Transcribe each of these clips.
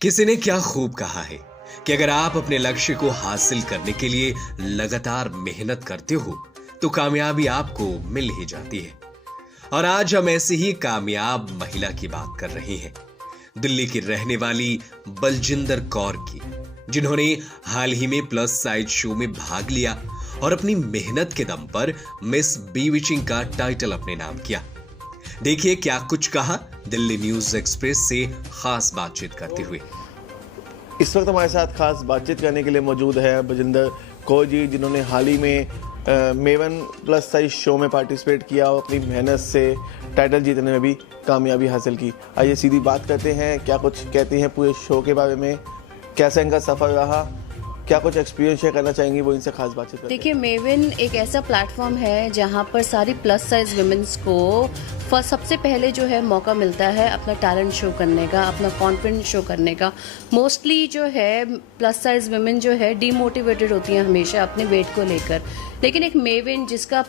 किसी ने क्या खूब कहा है कि अगर आप अपने लक्ष्य को हासिल करने के लिए लगातार मेहनत करते हो तो कामयाबी आपको मिल ही जाती है। और आज हम ऐसी ही कामयाब महिला की बात कर रहे हैं, दिल्ली की रहने वाली बलजिंदर कौर की, जिन्होंने हाल ही में प्लस साइज शो में भाग लिया और अपनी मेहनत के दम पर मिस बीविचिंग का टाइटल अपने नाम किया। देखिए क्या कुछ कहा दिल्ली न्यूज एक्सप्रेस से खास बातचीत करते हुए। इस वक्त हमारे साथ खास बातचीत करने के लिए मौजूद है बलजिंदर कौर जी, जिन्होंने हाल ही में मेवन प्लस साइज शो में पार्टिसिपेट किया और अपनी मेहनत से टाइटल जीतने में भी कामयाबी हासिल की। आइए सीधी बात करते हैं, क्या कुछ कहती हैं पूरे शो के बारे में, कैसा इनका सफ़र रहा, क्या कुछ एक्सपीरियंस शेयर करना चाहेंगी, वो इनसे खास बातचीत करते हैं। देखिए, मेवन एक ऐसा प्लेटफॉर्म है जहाँ पर सारी प्लस साइज वुमेन्स को सबसे पहले जो है मौका मिलता है अपना टैलेंट शो करने का, अपना कॉन्फिडेंस शो करने का। मोस्टली जो है प्लस साइज वुमेन जो है डीमोटिवेटेड होती हैं हमेशा अपने वेट को लेकर, लेकिन एक मेवन जिसका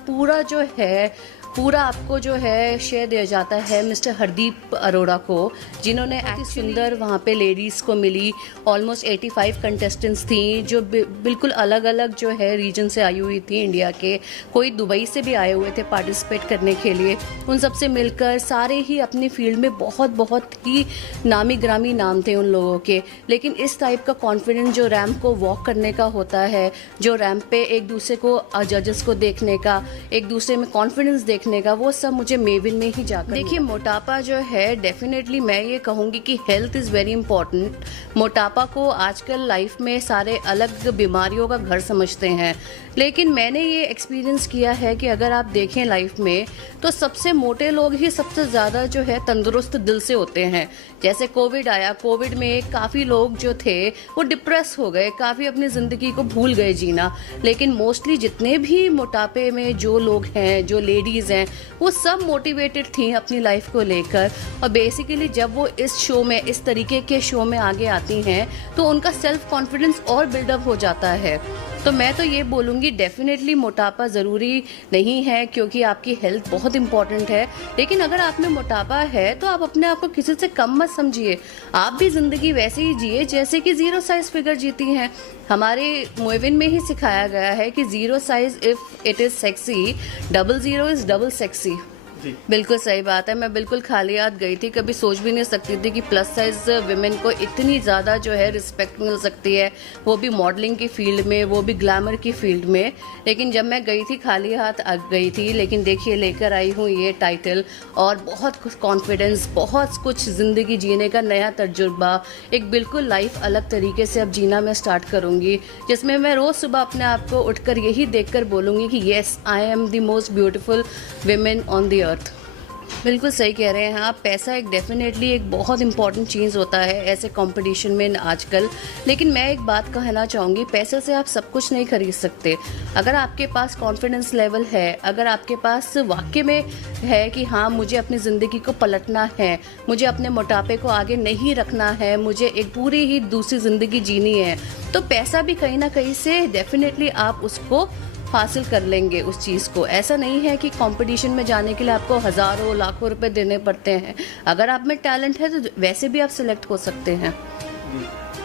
पूरा आपको जो है शेयर दिया जाता है मिस्टर हरदीप अरोड़ा को, जिन्होंने ऐसी सुंदर वहाँ पे लेडीज़ को मिली। ऑलमोस्ट 85 कंटेस्टेंट्स थी जो बिल्कुल अलग अलग जो है रीजन से आई हुई थी इंडिया के, कोई दुबई से भी आए हुए थे पार्टिसिपेट करने के लिए। उन सबसे मिलकर सारे ही अपनी फील्ड में बहुत ही नामी ग्रामी नाम थे उन लोगों के, लेकिन इस टाइप का कॉन्फिडेंस जो रैम्प को वॉक करने का होता है, जो रैम्प पे एक दूसरे को जजेस को देखने का, एक दूसरे में कॉन्फिडेंस देखने का, वो सब मुझे मेवन में ही जाकर। देखिए, मोटापा जो है डेफिनेटली मैं ये कहूँगी कि हेल्थ इज़ वेरी इंपॉर्टेंट। मोटापा को आजकल लाइफ में सारे अलग बीमारियों का घर समझते हैं, लेकिन मैंने ये एक्सपीरियंस किया है कि अगर आप देखें लाइफ में तो सबसे मोटे लोग ही सबसे ज़्यादा जो है तंदुरुस्त दिल से होते हैं। जैसे कोविड आया, कोविड में काफ़ी लोग जो थे वो डिप्रेस हो गए, काफ़ी अपनी ज़िंदगी को भूल गए जीना, लेकिन मोस्टली जितने भी मोटापे में जो लोग हैं, जो लेडीज़ हैं, वो सब मोटिवेटेड थी अपनी लाइफ को लेकर। और बेसिकली जब वो इस शो में, इस तरीके के शो में आगे आती हैं तो उनका सेल्फ कॉन्फिडेंस और बिल्डअप हो जाता है। तो मैं तो ये बोलूँगी डेफिनेटली मोटापा ज़रूरी नहीं है, क्योंकि आपकी हेल्थ बहुत इंपॉर्टेंट है, लेकिन अगर आप में मोटापा है तो आप अपने आप को किसी से कम मत समझिए। आप भी ज़िंदगी वैसे ही जिए जैसे कि ज़ीरो साइज़ फिगर जीती हैं। हमारे मेवन में ही सिखाया गया है कि zero size if it is sexy, double zero is double sexy. बिल्कुल सही बात है। मैं बिल्कुल खाली हाथ गई थी, कभी सोच भी नहीं सकती थी कि प्लस साइज विमेन को इतनी ज़्यादा जो है रिस्पेक्ट मिल सकती है, वो भी मॉडलिंग की फील्ड में, वो भी ग्लैमर की फील्ड में। लेकिन जब मैं गई थी खाली हाथ गई थी, लेकिन देखिए लेकर आई हूँ ये टाइटल और बहुत कुछ कॉन्फिडेंस, बहुत कुछ ज़िंदगी जीने का नया तजुर्बा, एक बिल्कुल लाइफ अलग तरीके से अब जीना मैं स्टार्ट करूँगी, जिसमें मैं रोज़ सुबह अपने आप को उठकर यही देखकर बोलूँगी कि yes, I am the most beautiful women on the earth. बिल्कुल सही कह रहे हैं आप। पैसा एक डेफिनेटली एक बहुत इंपॉर्टेंट चीज़ होता है ऐसे कंपटीशन में आजकल, लेकिन मैं एक बात कहना चाहूँगी, पैसे से आप सब कुछ नहीं खरीद सकते। अगर आपके पास कॉन्फिडेंस लेवल है, अगर आपके पास वाकई में है कि हाँ मुझे अपनी ज़िंदगी को पलटना है, मुझे अपने मोटापे को आगे नहीं रखना है, मुझे एक पूरी ही दूसरी ज़िंदगी जीनी है, तो पैसा भी कहीं ना कहीं से डेफिनेटली आप उसको हासिल कर लेंगे उस चीज़ को। ऐसा नहीं है कि कंपटीशन में जाने के लिए आपको हज़ारों लाखों रुपए देने पड़ते हैं। अगर आप में टैलेंट है तो वैसे भी आप सिलेक्ट हो सकते हैं।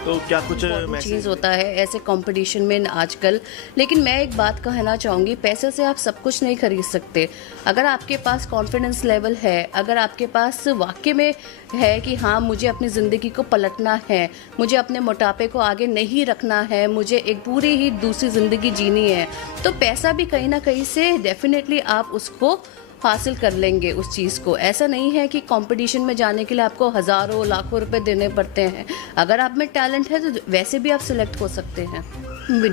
तो क्या कुछ चीज़ होता है ऐसे कंपटीशन में आजकल, लेकिन मैं एक बात कहना चाहूँगी, पैसे से आप सब कुछ नहीं खरीद सकते। अगर आपके पास कॉन्फिडेंस लेवल है, अगर आपके पास वाकई में है कि हाँ मुझे अपनी ज़िंदगी को पलटना है, मुझे अपने मोटापे को आगे नहीं रखना है, मुझे एक पूरी ही दूसरी ज़िंदगी जीनी है, तो पैसा भी कहीं ना कहीं से डेफिनेटली आप उसको हासिल कर लेंगे उस चीज़ को। ऐसा नहीं है कि कंपटीशन में जाने के लिए आपको हज़ारों लाखों रुपए देने पड़ते हैं। अगर आप में टैलेंट है तो वैसे भी आप सिलेक्ट हो सकते हैं।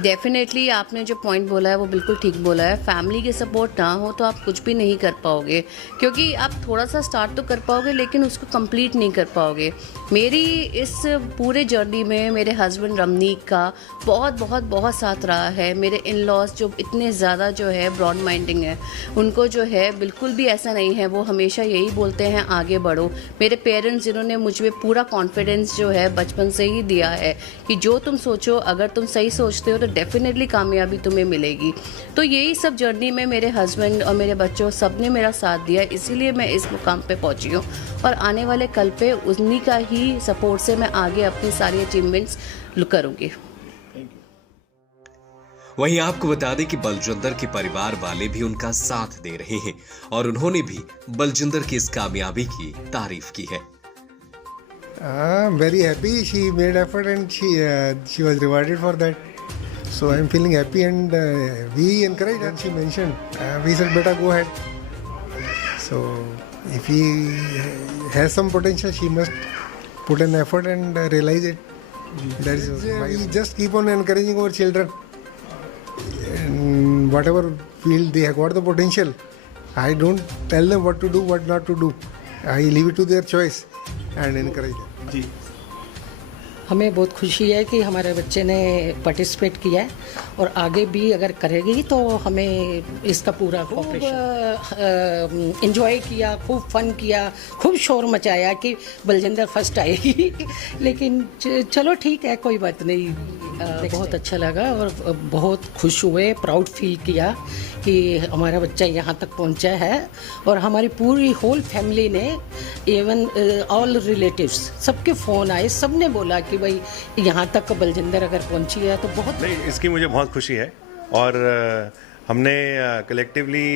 डेफिनेटली आपने जो पॉइंट बोला है वो बिल्कुल ठीक बोला है। फैमिली की सपोर्ट ना हो तो आप कुछ भी नहीं कर पाओगे, क्योंकि आप थोड़ा सा स्टार्ट तो कर पाओगे लेकिन उसको कंप्लीट नहीं कर पाओगे। मेरी इस पूरे जर्नी में मेरे हस्बैंड रमनीक का बहुत साथ रहा है। मेरे इन लॉज जो इतने ज़्यादा जो है ब्रॉड माइंडिंग है, उनको जो है बिल्कुल भी ऐसा नहीं है, वो हमेशा यही बोलते हैं आगे बढ़ो। मेरे पेरेंट्स जिन्होंने मुझ में पूरा कॉन्फिडेंस जो है बचपन से ही दिया है कि जो तुम सोचो, अगर तुम सही सोच सोचते हो तो डेफिनेटली कामयाबी तुम्हें मिलेगी। तो यही सब जर्नी में मेरे हस्बैंड और मेरे बच्चों सब ने मेरा साथ दिया, इसीलिए मैं इस मुकाम पे पहुंची हूँ और आने वाले कल पे उन्हीं का ही सपोर्ट से मैं आगे अपनी सारी अचीवमेंट्स करूँगी। वहीं आपको बता दें कि बलजिंदर के परिवार वाले भी उनका साथ दे रहे हैं और उन्होंने भी बलजिंदर की इस कामयाबी की तारीफ की है। Very happy. She made effort and she was rewarded for that. So I'm feeling happy and we encouraged her. She mentioned, we said, "Beta, go ahead." So if he has some potential, she must put an effort and realize it. That is we just keep on encouraging our children. In whatever field they have got the potential, I don't tell them what to do, what not to do. I leave it to their choice and encourage them. जी हमें बहुत खुशी है कि हमारे बच्चे ने participate किया है और आगे भी अगर करेगी तो हमें इसका पूरा कोऑपरेशन एंजॉय किया, खूब फन किया, खूब शोर मचाया कि बलजिंदर फर्स्ट आएगी लेकिन चलो ठीक है, कोई बात नहीं। बहुत अच्छा लगा और बहुत खुश हुए, प्राउड फील किया कि हमारा बच्चा यहाँ तक पहुँचा है और हमारी पूरी होल फैमिली ने, इवन ऑल रिलेटिव्स, सबके फ़ोन आए, सब ने बोला कि भाई यहाँ तक बलजिंदर अगर पहुँची है तो बहुत। नहीं, इसकी मुझे बहुत खुशी है और हमने कलेक्टिवली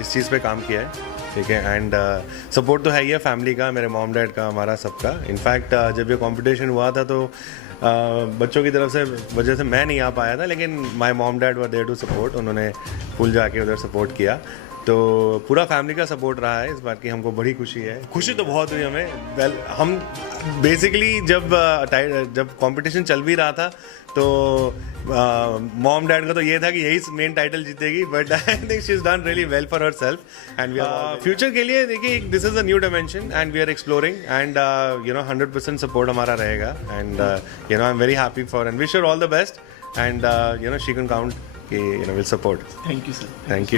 इस चीज़ पे काम किया है, ठीक है। एंड सपोर्ट तो है ही है फैमिली का, मेरे मॉम डैड का, हमारा सबका। इनफैक्ट जब ये कंपटीशन हुआ था तो बच्चों की तरफ से वजह से मैं नहीं आ पाया था, लेकिन my mom dad were there to support. उन्होंने फुल जाके उधर सपोर्ट किया, तो पूरा फैमिली का सपोर्ट रहा है इस बात की। हमको बड़ी खुशी है, खुशी तो बहुत हुई हमें। हम बेसिकली जब कंपटीशन चल भी रहा था तो मॉम डैड का तो ये था कि यही मेन टाइटल जीतेगी, but I think she is done really well for herself and we are future के लिए देखिए this is a new dimension and we are exploring and 100% support हमारा रहेगा and I am very happy for and wish her all the best and she can count कि will support. Thank you sir. Thank you.